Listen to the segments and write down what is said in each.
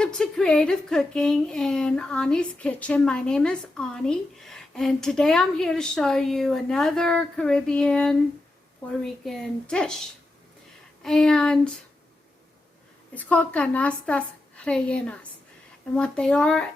Welcome to Creative Cooking in Ani's Kitchen. My name is Ani, and today I'm here to show you another Caribbean, Puerto Rican dish. And it's called canastas rellenas. And what they are,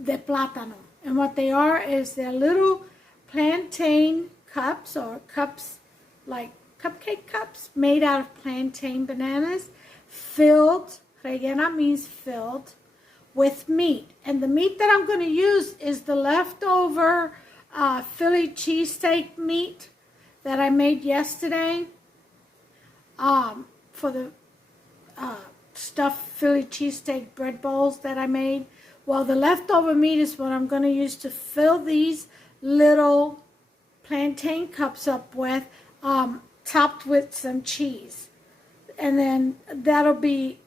de plátano. And what they are is they're little plantain cups, or cups like cupcake cups made out of plantain bananas, filled. Rellena means filled with meat. And the meat that I'm going to use is the leftover Philly cheesesteak meat that I made yesterday for the stuffed Philly cheesesteak bread bowls that I made. Well, the leftover meat is what I'm going to use to fill these little plantain cups up with, topped with some cheese. And then that'll be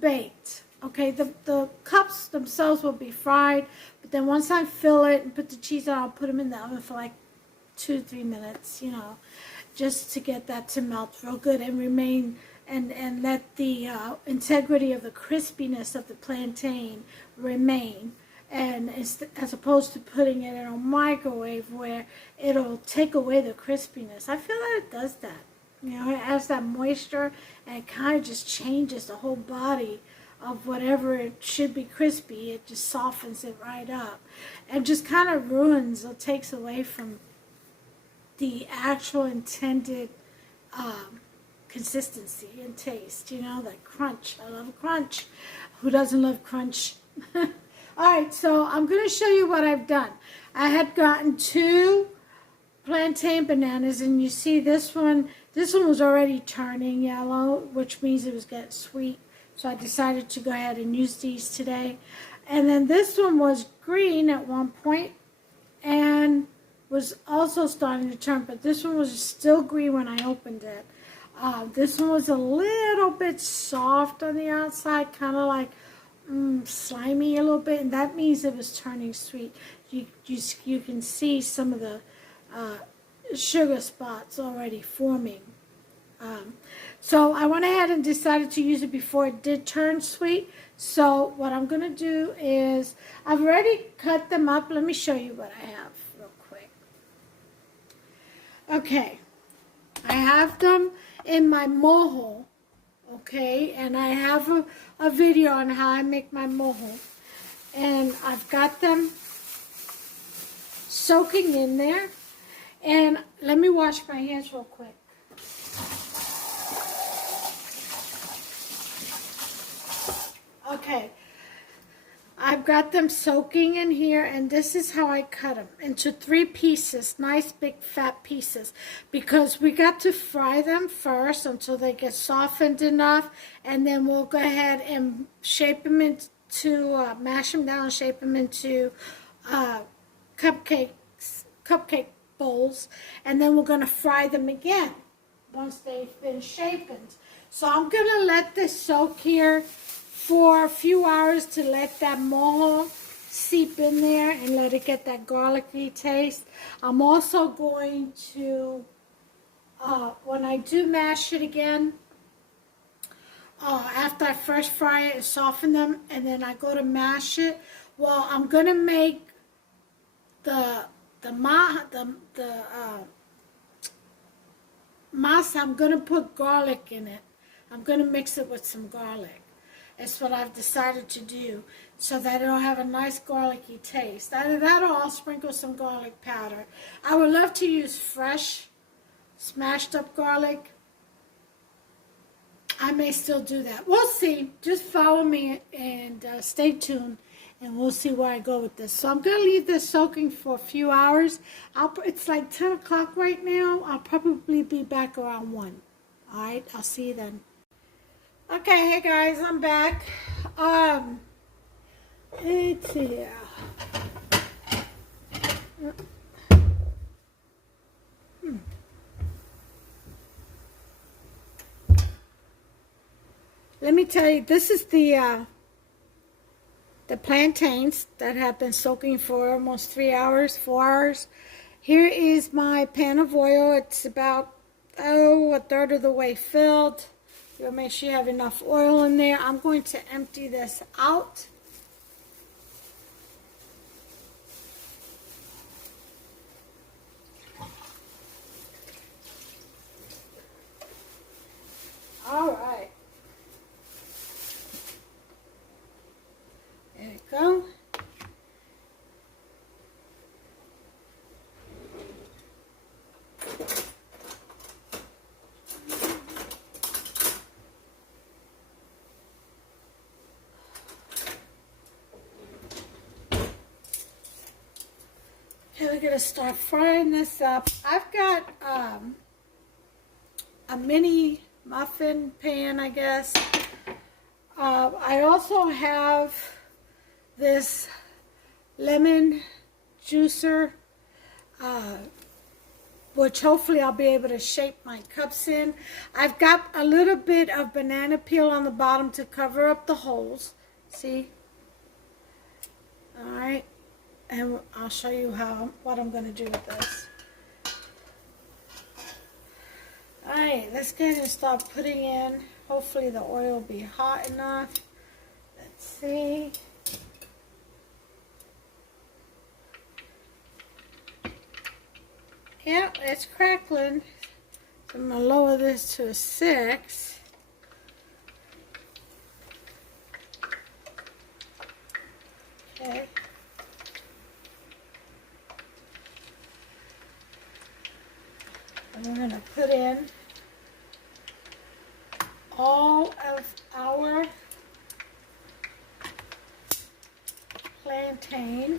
baked. Okay, the cups themselves will be fried, but then once I fill it and put the cheese on, I'll put them in the oven for like 2-3 minutes, you know, just to get that to melt real good and remain and let the integrity of the crispiness of the plantain remain. And as opposed to putting it in a microwave where it'll take away the crispiness. I feel that it does that. You know, it adds that moisture, and it kind of just changes the whole body of whatever it should be crispy. It just softens it right up, and just kind of ruins or takes away from the actual intended consistency and taste. You know, that crunch. I love a crunch. Who doesn't love crunch? All right, so I'm going to show you what I've done. I had gotten 2 plantain bananas, and you see this one was already turning yellow, which means it was getting sweet. So I decided to go ahead and use these today. And then this one was green at one point and was also starting to turn, but this one was still green when I opened it. This one was a little bit soft on the outside, kind of like slimy a little bit, and that means it was turning sweet. You can see some of the sugar spots already forming. So I went ahead and decided to use it before it did turn sweet. So what I'm going to do is, I've already cut them up. Let me show you what I have real quick. Okay, I have them in my mojo. Okay, and I have a video on how I make my mojo. And I've got them soaking in there. And let me wash my hands real quick. Okay, I've got them soaking in here, and this is how I cut them into 3 pieces, nice big fat pieces, because we got to fry them first until they get softened enough, and then we'll go ahead and shape them into, mash them down, shape them into cupcake bowls, and then we're going to fry them again once they've been shapened. So I'm going to let this soak here for a few hours to let that mojo seep in there and let it get that garlicky taste. I'm also going to, when I do mash it again, after I first fry it and soften them, and then I go to mash it, well, I'm going to make the masa, I'm going to put garlic in it. I'm going to mix it with some garlic. That's what I've decided to do, so that it'll have a nice garlicky taste. Either that, or I'll sprinkle some garlic powder. I would love to use fresh, smashed up garlic. I may still do that. We'll see. Just follow me and stay tuned, and we'll see where I go with this. So I'm going to leave this soaking for a few hours. It's like 10 o'clock right now. I'll probably be back around 1. All right, I'll see you then. Okay, hey guys, I'm back. It's here. Let me tell you, this is the plantains that have been soaking for almost 3 hours, 4 hours. Here is my pan of oil. It's about, a third of the way filled. So make sure you have enough oil in there. I'm going to empty this out. All right. There you go. Okay, we're gonna start frying this up. I've got a mini muffin pan, I guess. I also have this lemon juicer, which hopefully I'll be able to shape my cups in. I've got a little bit of banana peel on the bottom to cover up the holes. See? All right. And I'll show you what I'm going to do with this. Alright, let's go ahead and start putting in. Hopefully the oil will be hot enough. Let's see. Yep, it's crackling. So I'm going to lower this to a 6. Okay. And we're going to put in all of our plantain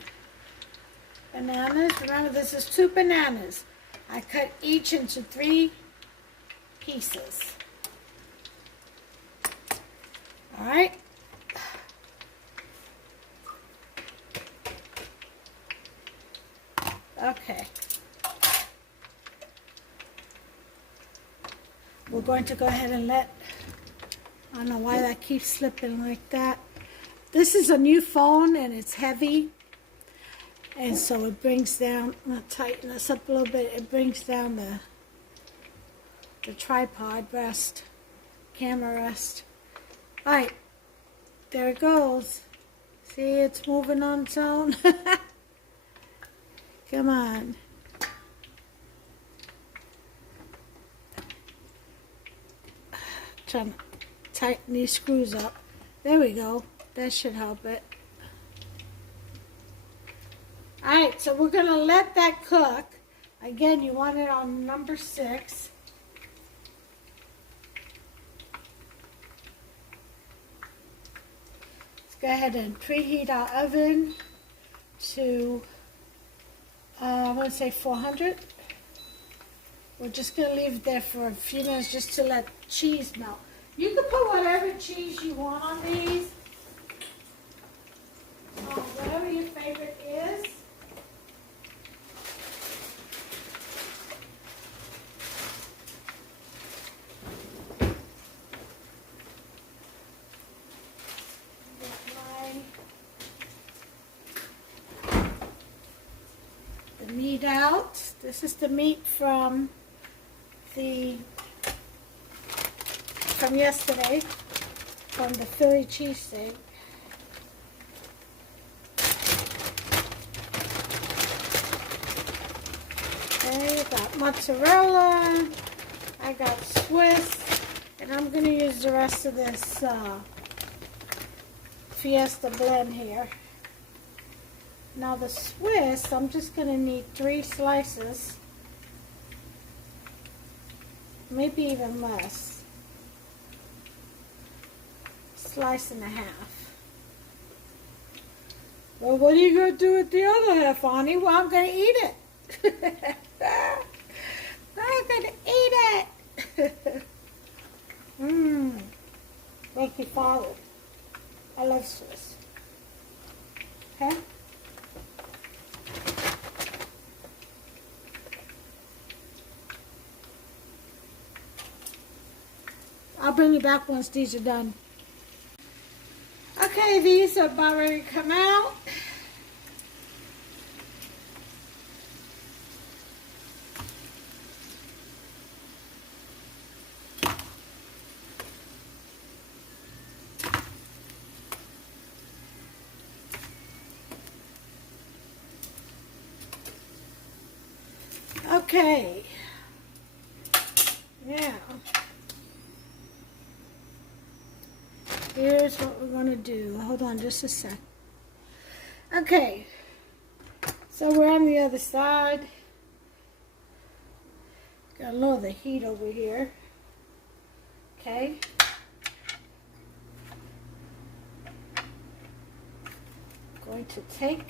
bananas. Remember, this is 2 bananas. I cut each into 3 pieces. All right. Okay. We're going to go ahead and I don't know why that keeps slipping like that. This is a new phone and it's heavy. And so it brings down, I'm going to tighten this up a little bit. It brings down the tripod rest, camera rest. All right, there it goes. See, it's moving on its own. Come on. Trying to tighten these screws up. There we go. That should help it. Alright, so we're going to let that cook. Again, you want it on number 6. Let's go ahead and preheat our oven to, I'm going to say 400. We're just going to leave it there for a few minutes just to let cheese melt. You can put whatever cheese you want on these. Whatever your favorite is. Get the meat out. This is the meat from yesterday, from the Philly cheesesteak. Okay, I got mozzarella, I got Swiss, and I'm going to use the rest of this Fiesta blend here. Now the Swiss, I'm just going to need 3 slices, maybe even less. Slice and a half. Well, what are you going to do with the other half, Ani? Well, I'm going to eat it. I'm going to eat it. Thank you, Father. I love Swiss. Okay? I'll bring you back once these are done. Okay, these are about ready to come out. Okay. Now, here's what we're going to do. Hold on just a sec. Okay. So we're on the other side. Gotta lower the heat over here. Okay. Going to take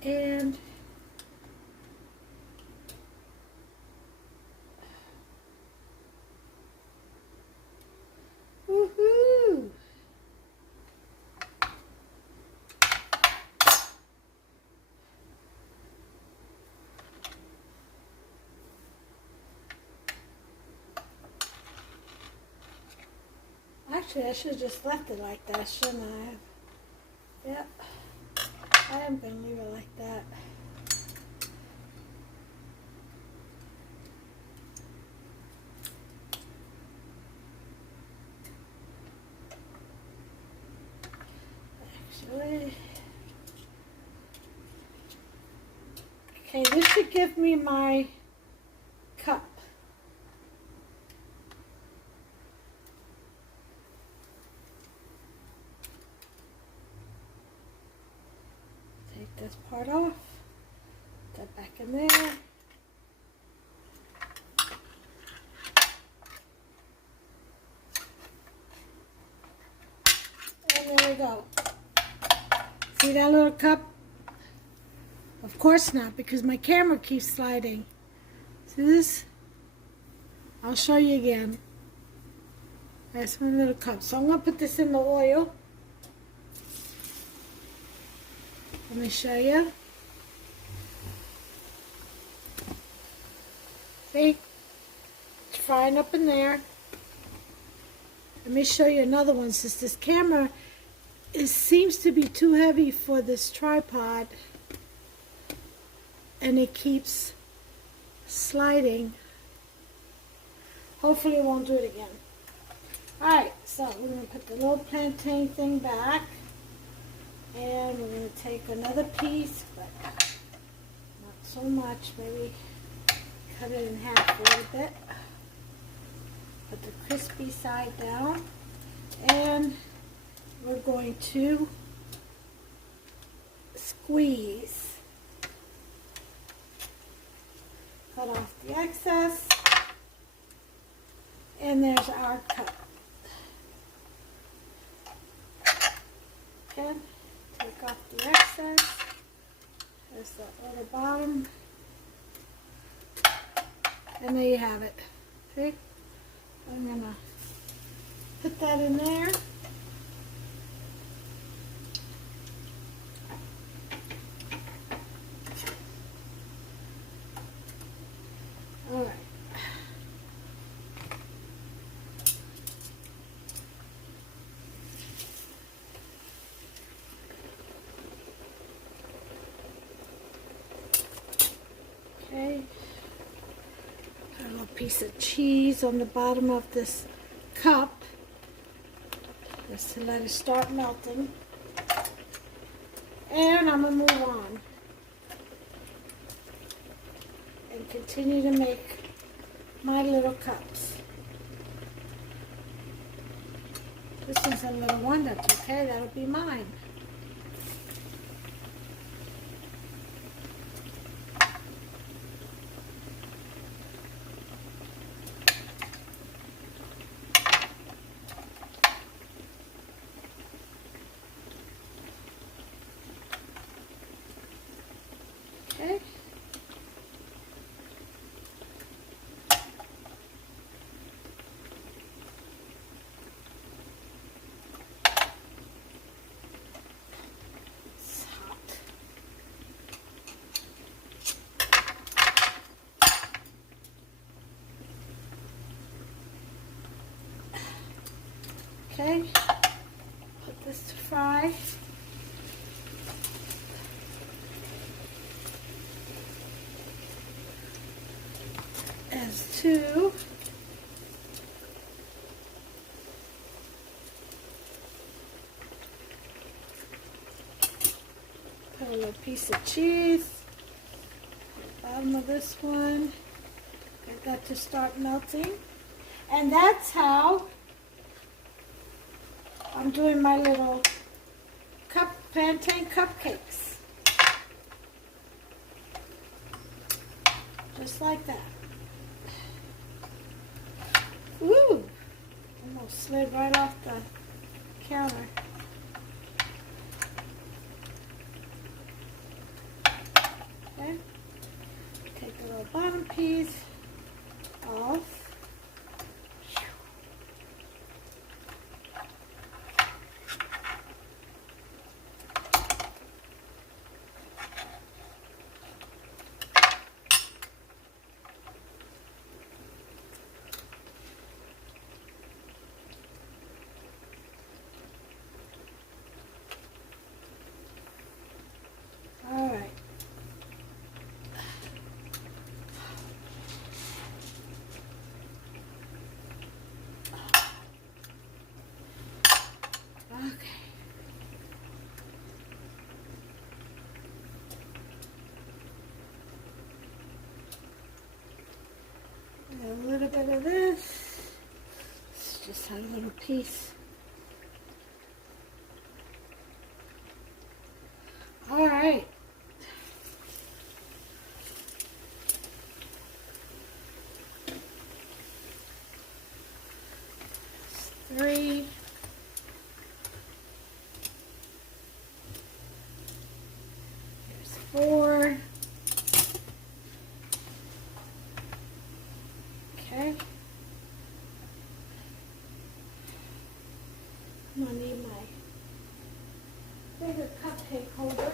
and woohoo! Actually, I should have just left it like that, shouldn't I? Yep. I am going to leave it like that. Actually, okay, this should give me my cup. Take this part off, put that back in there. And there we go. See that little cup? Of course not, because my camera keeps sliding. See this? I'll show you again. That's my little cup. So I'm going to put this in the oil. Let me show you. See? It's frying up in there. Let me show you another one, since this camera seems to be too heavy for this tripod. And it keeps sliding. Hopefully it won't do it again. Alright, so we're going to put the little plantain thing back. And we're going to take another piece, but not so much. Maybe cut it in half a little bit. Put the crispy side down. And we're going to squeeze. Cut off the excess. And there's our cup. Again. Take off the excess. There's the other bottom. And there you have it. See? I'm going to put that in there. All right. Okay, put a little piece of cheese on the bottom of this cup, just to let it start melting. And I'm going to move on and continue to make my little cups. This one's a little one, that's okay, that'll be mine. Okay. It's hot. Okay. Put this to fry. As two. little piece of cheese. Bottom of this one. Get that to start melting. And that's how I'm doing my little plantain cupcakes. Just like that. Ooh! Almost slid right off the counter. Okay. Take the little bottom piece off. A little bit of this. It's just a little piece. All right. That's 3. Here's 4. Okay. I'm gonna need my bigger cupcake holder.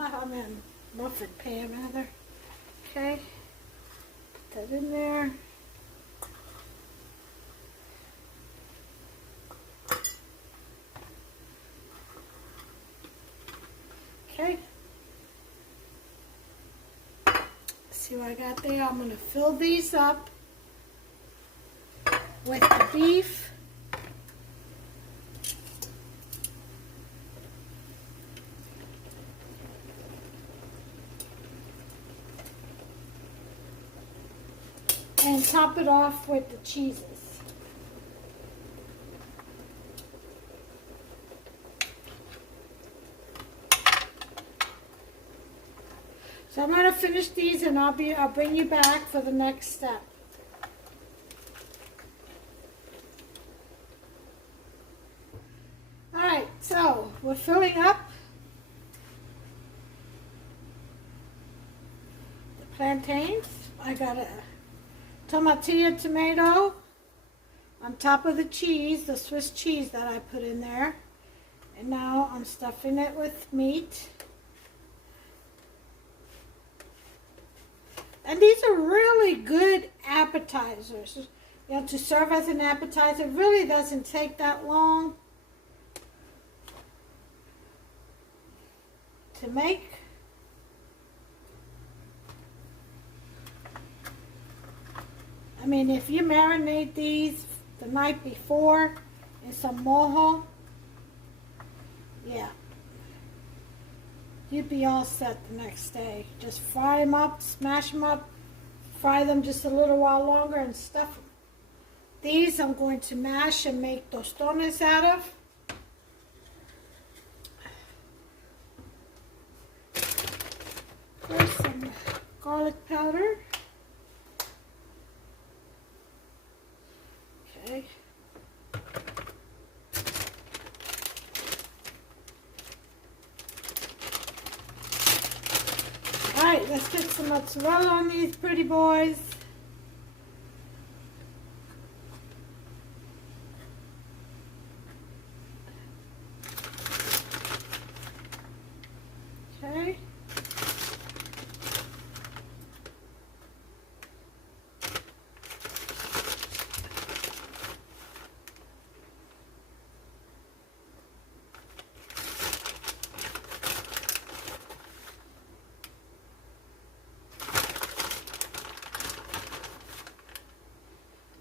I mean, muffin pan rather. Okay. Put that in there. Okay. See what I got there? I'm going to fill these up with the beef. And top it off with the cheeses. So I'm going to finish these and I'll bring you back for the next step. Alright, so we're filling up the plantains. I got a tomatillo tomato on top of the cheese, the Swiss cheese that I put in there. And now I'm stuffing it with meat. And these are really good appetizers. You know, to serve as an appetizer, it really doesn't take that long to make. I mean, if you marinate these the night before in some mojo, yeah, you'd be all set the next day. Just fry them up, smash them up, fry them just a little while longer and stuff them. These I'm going to mash and make tostones out of. There's some garlic powder. Okay. Alright, let's get some mozzarella on these pretty boys. Okay.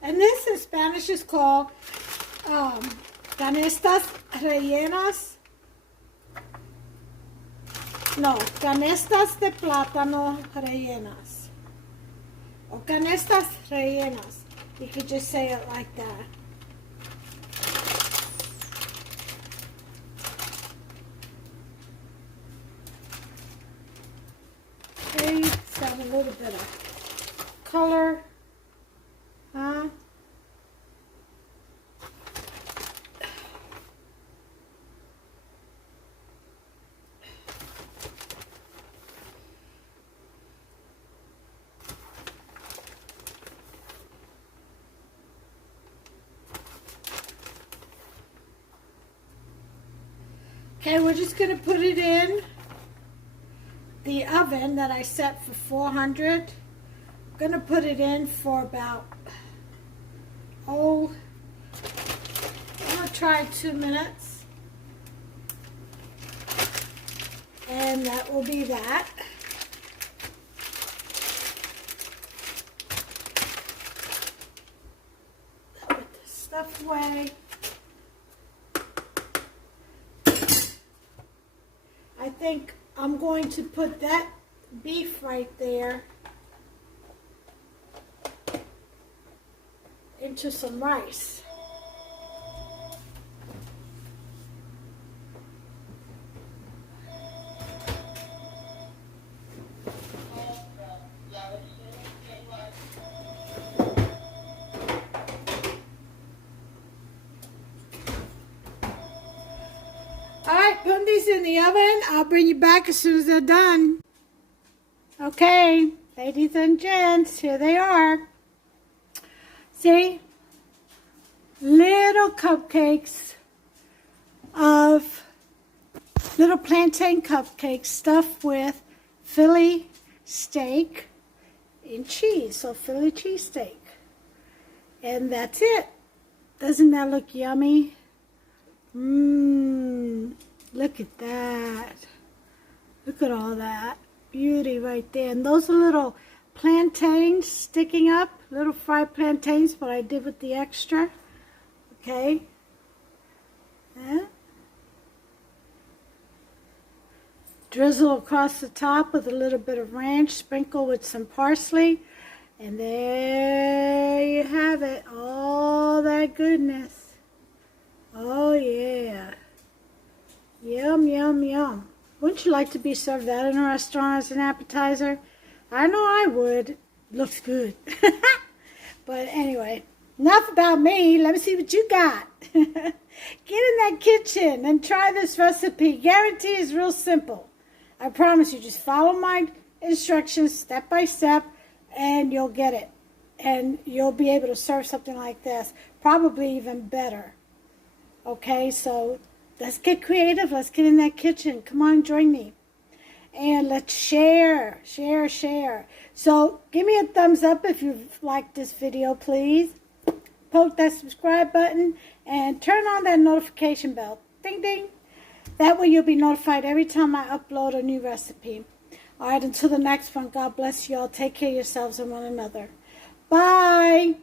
And this in Spanish is called Canastas rellenas. No, canastas de plátano rellenas. Or canastas rellenas. You could just say it like that. Okay, let's have a little bit of color. Huh? Okay, we're just going to put it in the oven that I set for 400. I'm going to put it in for about, I'm going to try 2 minutes. And that will be that. Put this stuff away. I think I'm going to put that beef right there into some rice. Alright, put these in the oven. I'll bring you back as soon as they're done. Okay, ladies and gents, here they are. See? Little cupcakes of little plantain cupcakes stuffed with Philly steak and cheese. So Philly cheesesteak. And that's it. Doesn't that look yummy? Look at that. Look at all that beauty right there. And those are little plantains sticking up, little fried plantains, but I did with the extra. Okay. Yeah. Drizzle across the top with a little bit of ranch, sprinkle with some parsley, and there you have it. All that goodness. Oh yeah. Yum, yum, yum. Wouldn't you like to be served that in a restaurant as an appetizer? I know I would. Looks good. But anyway, enough about me. Let me see what you got. Get in that kitchen and try this recipe. Guarantee it's real simple. I promise you, just follow my instructions step by step and you'll get it. And you'll be able to serve something like this. Probably even better. Okay, so let's get creative. Let's get in that kitchen. Come on, join me. And let's share. So give me a thumbs up if you've liked this video, please. Poke that subscribe button and turn on that notification bell. Ding, ding. That way you'll be notified every time I upload a new recipe. All right, until the next one, God bless you all. Take care of yourselves and one another. Bye.